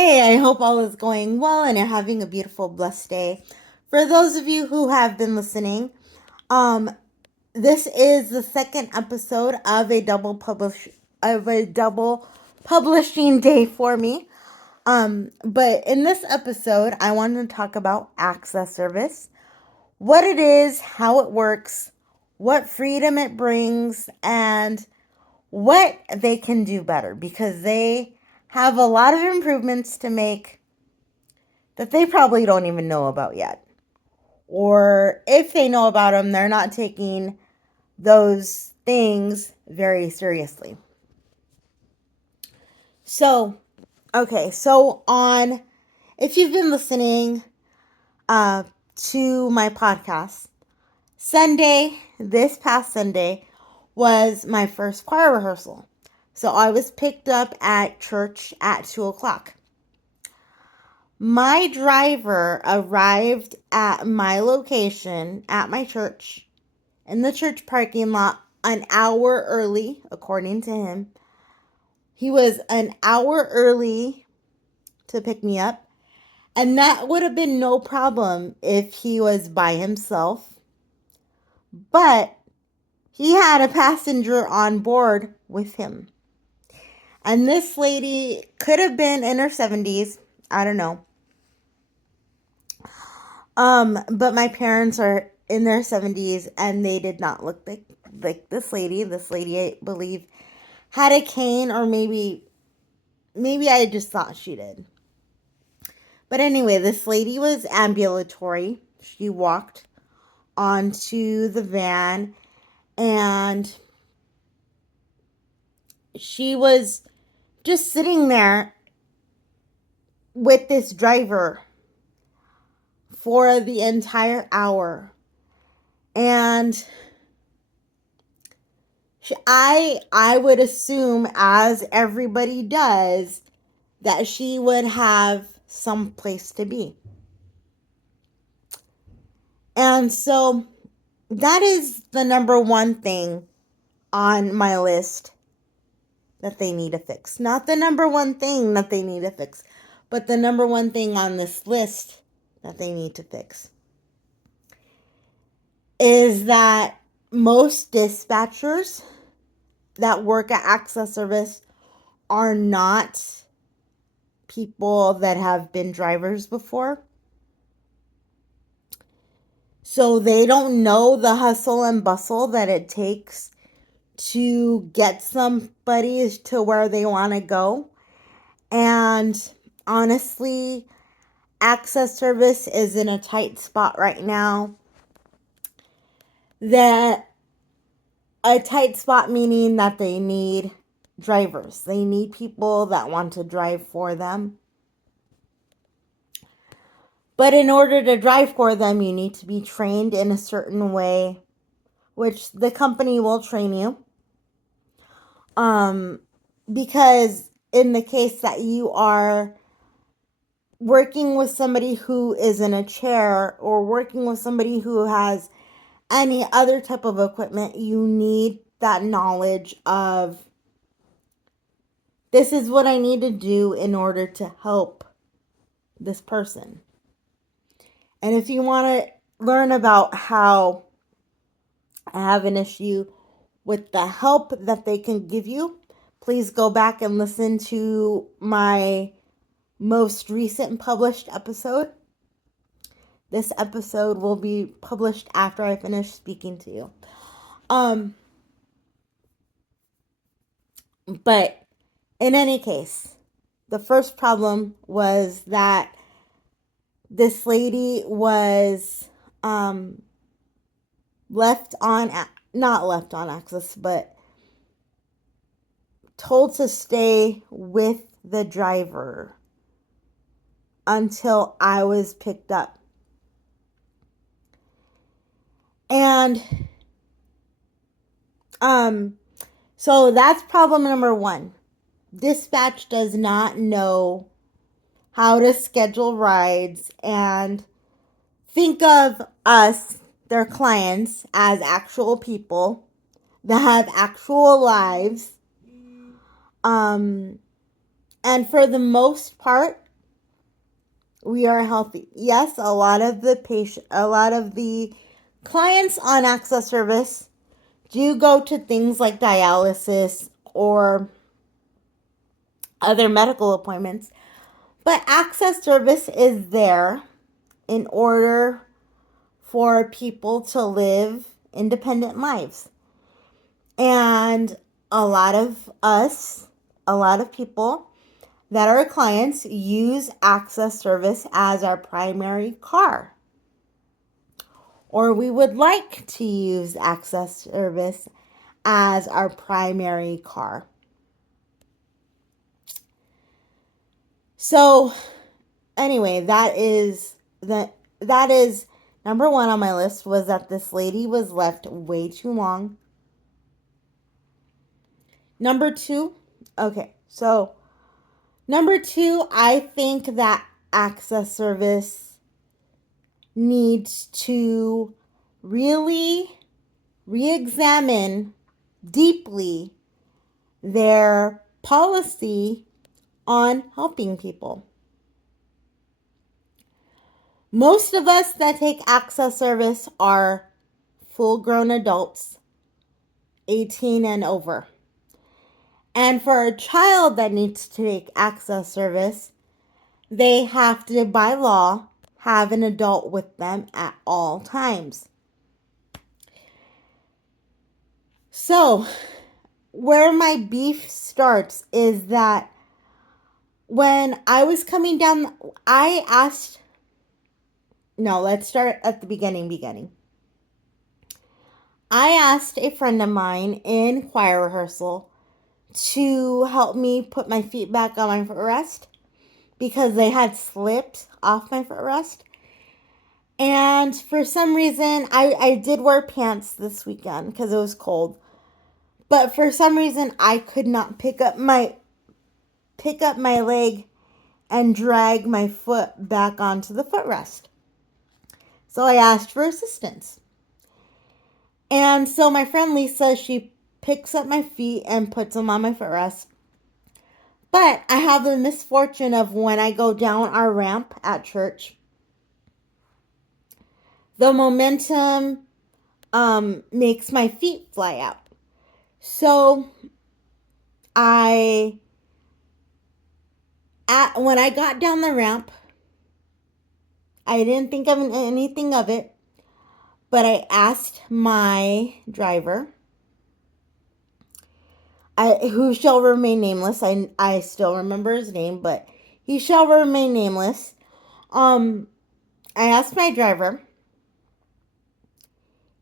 Hey, I hope all is going well and you're having a beautiful, blessed day. For those of you who have been listening, um, this is the second episode of a double publishing day for me. But in this episode, I wanted to talk about access service, what it is, how it works, what freedom it brings, and what they can do better because they have a lot of improvements to make that they probably don't even know about yet. Or if they know about them, they're not taking those things very seriously. So, okay, if you've been listening uh, to my podcast, this past Sunday, was my first choir rehearsal. So I was picked up at church at 2 o'clock. My driver arrived at my location at my church in the church parking lot an hour early, according to him. He was an hour early to pick me up, and that would have been no problem if he was by himself. But he had a passenger on board with him. And this lady could have been in her 70s. I don't know. But my parents are in their 70s and they did not look like this lady. This lady, I believe, had a cane, or maybe I just thought she did. But anyway, this lady was ambulatory. She walked onto the van and she was just sitting there with this driver for the entire hour. And I would assume, as everybody does, that she would have some place to be. And so that is the number one thing on my list that they need to fix. Not the number one thing that they need to fix, but the number one thing on this list that they need to fix is that most dispatchers that work at Access Service are not people that have been drivers before. So they don't know the hustle and bustle that it takes to get somebody to where they want to go. And honestly, Access Service is in a tight spot right now. That a tight spot meaning that they need drivers. They need people that want to drive for them. But in order to drive for them, you need to be trained in a certain way, which the company will train you. Because in the case that you are working with somebody who is in a chair or working with somebody who has any other type of equipment, you need that knowledge of, this is what I need to do in order to help this person. And if you want to learn about how I have an issue with the help that they can give you, please go back and listen to my most recent published episode. This episode will be published after I finish speaking to you. But in any case, the first problem was that this lady was not left on access, but told to stay with the driver until I was picked up. And so that's problem number one. Dispatch does not know how to schedule rides, and think of us, their clients, as actual people that have actual lives. And for the most part, we are healthy. Yes, a lot of the clients on Access Service do go to things like dialysis or other medical appointments, but Access Service is there in order for people to live independent lives. And a lot of people that are clients use Access Service as our primary car. Or we would like to use Access Service as our primary car. So anyway, that is number one on my list, was that this lady was left way too long. Number two, I think that Access Service needs to really re-examine deeply their policy on helping people. Most of us that take Access Service are full-grown adults, 18 and over. And for a child that needs to take Access Service, they have to, by law, have an adult with them at all times. So, where my beef starts is that when I was coming down, let's start at the beginning. I asked a friend of mine in choir rehearsal to help me put my feet back on my footrest because they had slipped off my footrest. And for some reason, I did wear pants this weekend because it was cold. But for some reason, I could not pick up my leg and drag my foot back onto the footrest. So I asked for assistance. And so my friend Lisa, she picks up my feet and puts them on my footrest. But I have the misfortune of when I go down our ramp at church, the momentum makes my feet fly out. So when I got down the ramp, I didn't think of anything of it, but I asked my driver, who shall remain nameless. I still remember his name, but he shall remain nameless. I asked my driver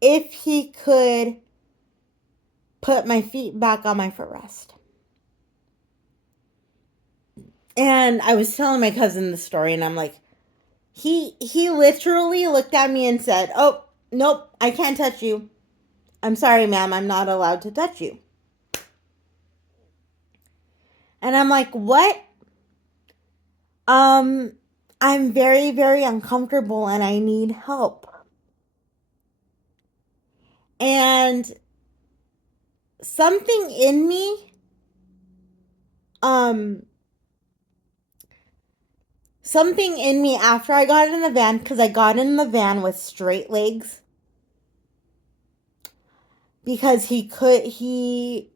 if he could put my feet back on my footrest. And I was telling my cousin the story, and I'm like, he literally looked at me and said, "Oh, nope, I can't touch you. I'm sorry, ma'am, I'm not allowed to touch you." And I'm like, "What?" I'm very, very uncomfortable and I need help. And something in me, after I got in the van, because I got in the van with straight legs, because he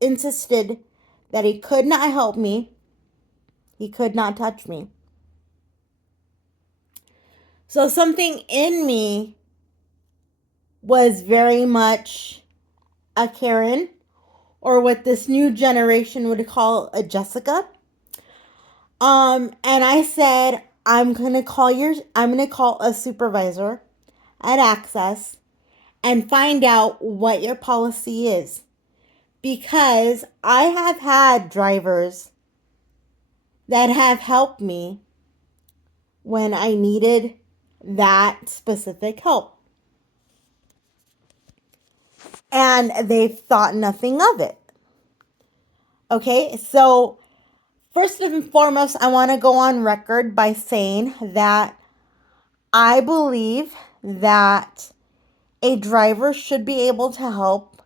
insisted that he could not help me. He could not touch me. So something in me was very much a Karen, or what this new generation would call a Jessica. And I said, I'm gonna call a supervisor at Access and find out what your policy is. Because I have had drivers that have helped me when I needed that specific help. And they've thought nothing of it. Okay, so first and foremost, I want to go on record by saying that I believe that a driver should be able to help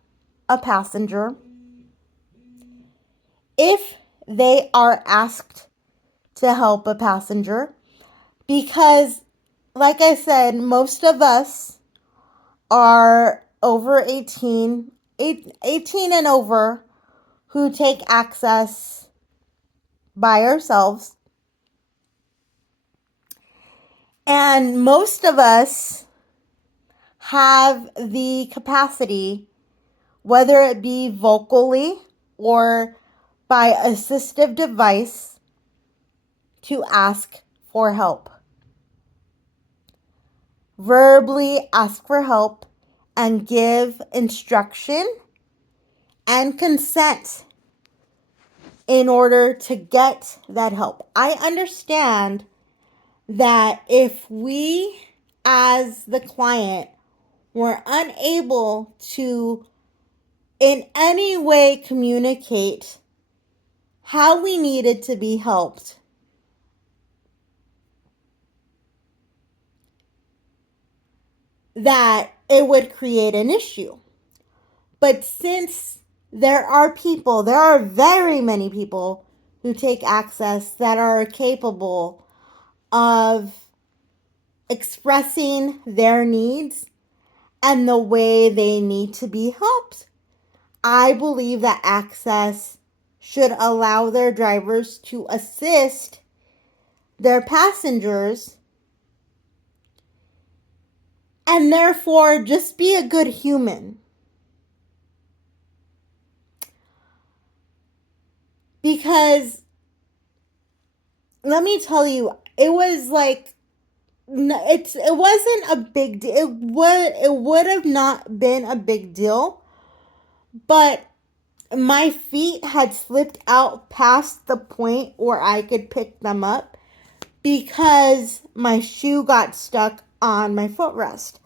a passenger if they are asked to help a passenger because, like I said, most of us are over 18 and over who take access by ourselves. And most of us have the capacity, whether it be vocally or by assistive device, to ask for help. Verbally ask for help and give instruction and consent in order to get that help. I understand that if we, as the client, were unable to in any way communicate how we needed to be helped, that it would create an issue. But since there are very many people who take access that are capable of expressing their needs and the way they need to be helped, I believe that access should allow their drivers to assist their passengers and therefore just be a good human. Because let me tell you, it was like it wasn't a big deal. It would have not been a big deal, but my feet had slipped out past the point where I could pick them up because my shoe got stuck on my footrest.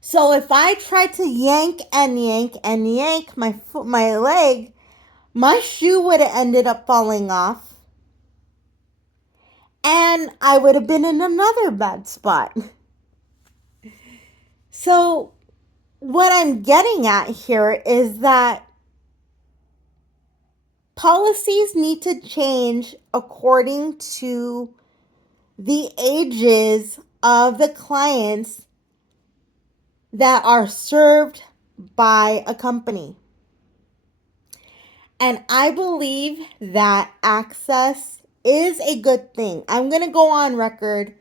So if I tried to yank and yank and yank my leg, my shoe would have ended up falling off and I would have been in another bad spot. So what I'm getting at here is that policies need to change according to the ages of the clients that are served by a company. And I believe that access is a good thing. I'm going to go on record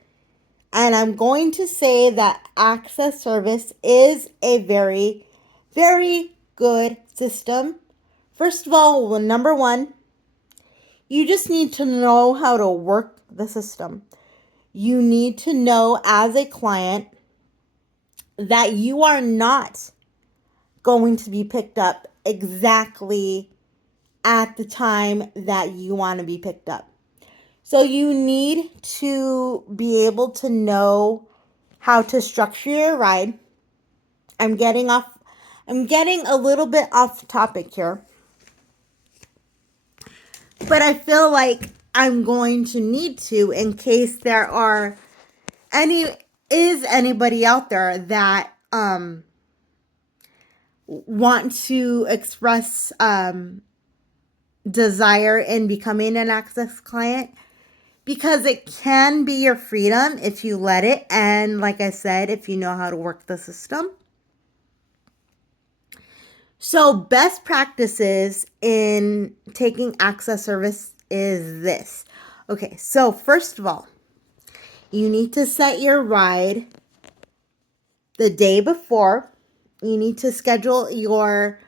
and I'm going to say that access service is a very, very good system. First of all, well, number one, you just need to know how to work the system. You need to know as a client that you are not going to be picked up exactly at the time that you want to be picked up. So you need to be able to know how to structure your ride. I'm getting a little bit off topic here. But I feel like I'm going to need to in case there are anybody out there that want to express desire in becoming an access client, because it can be your freedom if you let it, and like I said, if you know how to work the system. So best practices in taking access service is this. Okay, so first of all, you need to set your ride the day before. You need to schedule your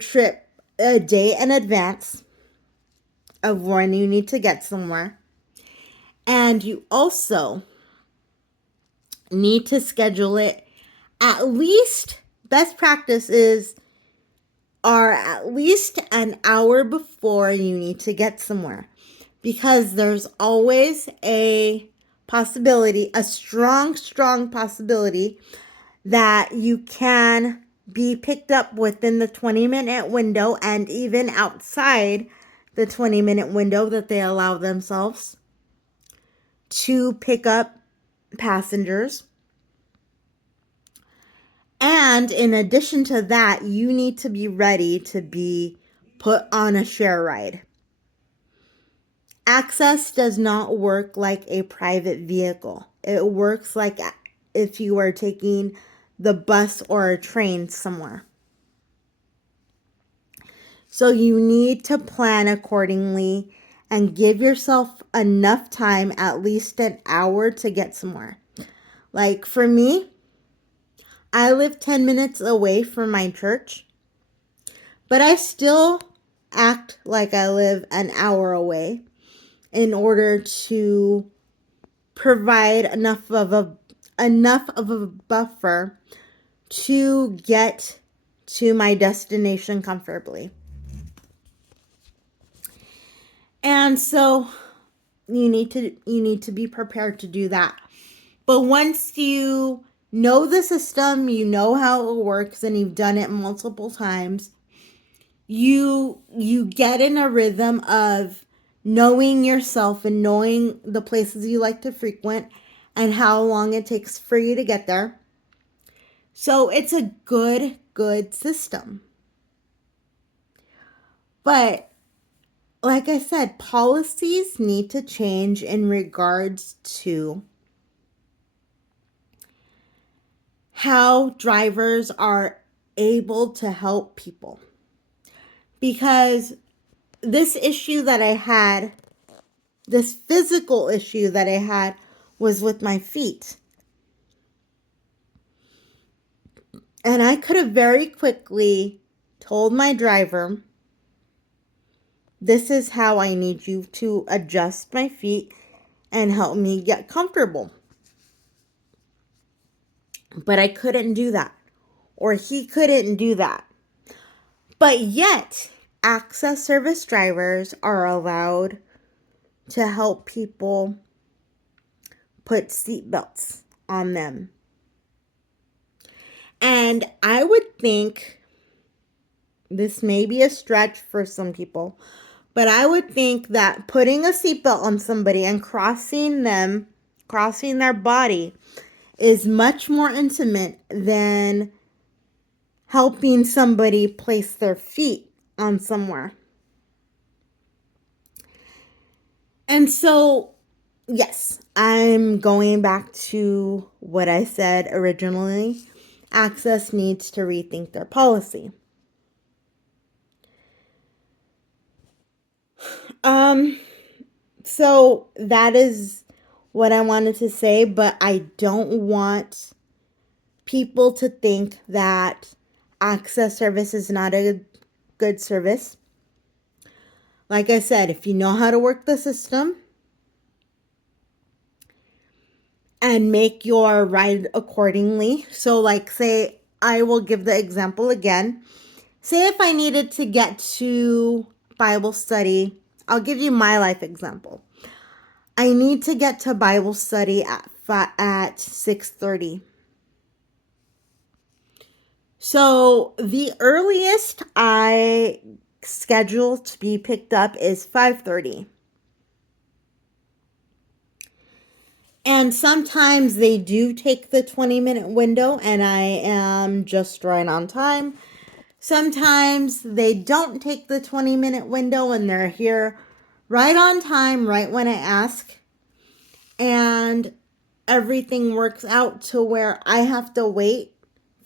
trip a day in advance of when you need to get somewhere. And you also need to schedule it at least, best practices are at least an hour before you need to get somewhere. Because there's always a possibility, a strong, strong possibility that you can be picked up within the 20-minute window and even outside the 20-minute window that they allow themselves to pick up passengers. And in addition to that, you need to be ready to be put on a share ride. Access does not work like a private vehicle. It works like if you are taking the bus or a train somewhere. So you need to plan accordingly and give yourself enough time, at least an hour, to get somewhere. Like for me, I live 10 minutes away from my church, but I still act like I live an hour away in order to provide enough of a buffer to get to my destination comfortably. And so you need to be prepared to do that. But once you know the system, you know how it works, and you've done it multiple times, you get in a rhythm of knowing yourself and knowing the places you like to frequent and how long it takes for you to get there. So it's a good system. But like I said, policies need to change in regards to how drivers are able to help people. Because this issue that I had, this physical issue that I had, was with my feet. And I could have very quickly told my driver, this is how I need you to adjust my feet and help me get comfortable. But I couldn't do that. Or he couldn't do that. But yet, access service drivers are allowed to help people put seatbelts on them. And I would think, this may be a stretch for some people, but I would think that putting a seatbelt on somebody and crossing their body, is much more intimate than helping somebody place their feet on somewhere. And so, yes, I'm going back to what I said originally. Access needs to rethink their policy. So that is what I wanted to say, but I don't want people to think that access service is not a good service. Like I said, if you know how to work the system and make your ride accordingly. So like, say, I will give the example again. Say if I needed to get to Bible study, I'll give you my life example. I need to get to Bible study at 6:30. So the earliest I schedule to be picked up is 5:30. And sometimes they do take the 20-minute window and I am just right on time. Sometimes they don't take the 20-minute window and they're here right on time, right when I ask. And everything works out to where I have to wait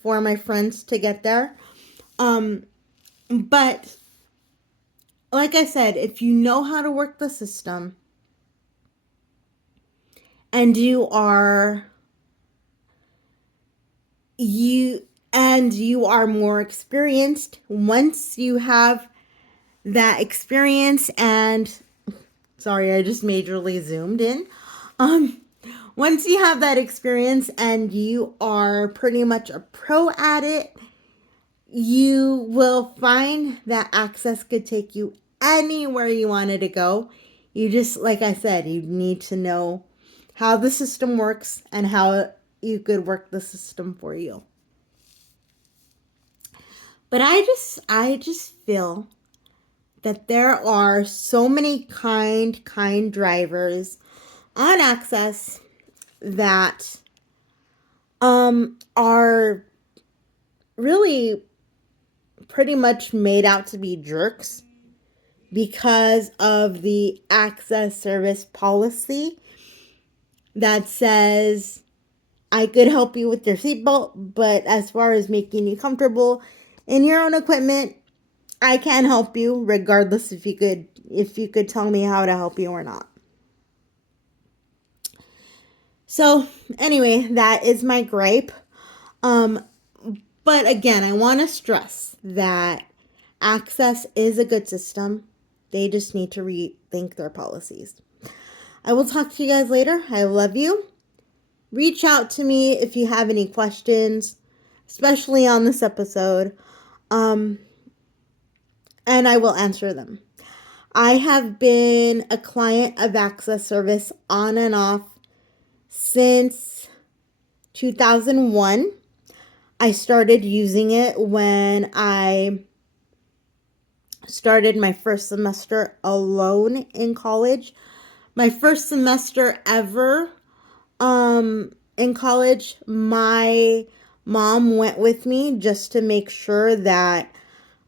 for my friends to get there. But like I said, if you know how to work the system and you are more experienced, once you have that experience, and sorry, I just majorly zoomed in. Once you have that experience and you are pretty much a pro at it, you will find that access could take you anywhere you wanted to go. You just, like I said, you need to know how the system works and how you could work the system for you. But I just feel that there are so many kind drivers on access that are really pretty much made out to be jerks. because of the access service policy that says I could help you with your seatbelt, but as far as making you comfortable in your own equipment, I can't help you regardless if you could tell me how to help you or not. So anyway, that is my gripe. But again, I want to stress that Access is a good system. They just need to rethink their policies. I will talk to you guys later. I love you. Reach out to me if you have any questions, especially on this episode, and I will answer them. I have been a client of Access Service on and off since 2001. I started using it when I started my first semester alone in college. My first semester ever in college, my mom went with me just to make sure that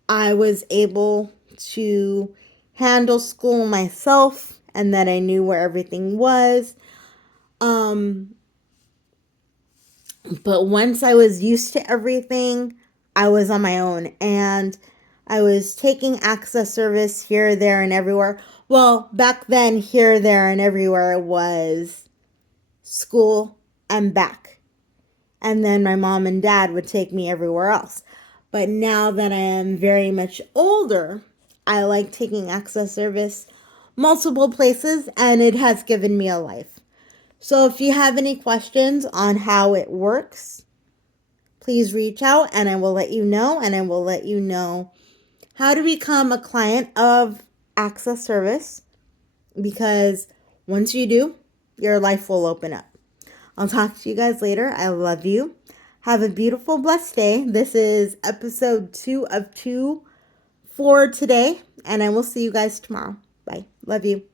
I was able to handle school myself and that I knew where everything was. But once I was used to everything, I was on my own, and I was taking Access Service here, there, and everywhere. Well, back then, here, there, and everywhere was school and back. And then my mom and dad would take me everywhere else. But now that I am very much older, I like taking Access Service multiple places, and it has given me a life. So if you have any questions on how it works, please reach out and I will let you know. And I will let you know how to become a client of Access Service, because once you do, your life will open up. I'll talk to you guys later. I love you. Have a beautiful, blessed day. This is episode 2 of 2 for today, and I will see you guys tomorrow. Bye. Love you.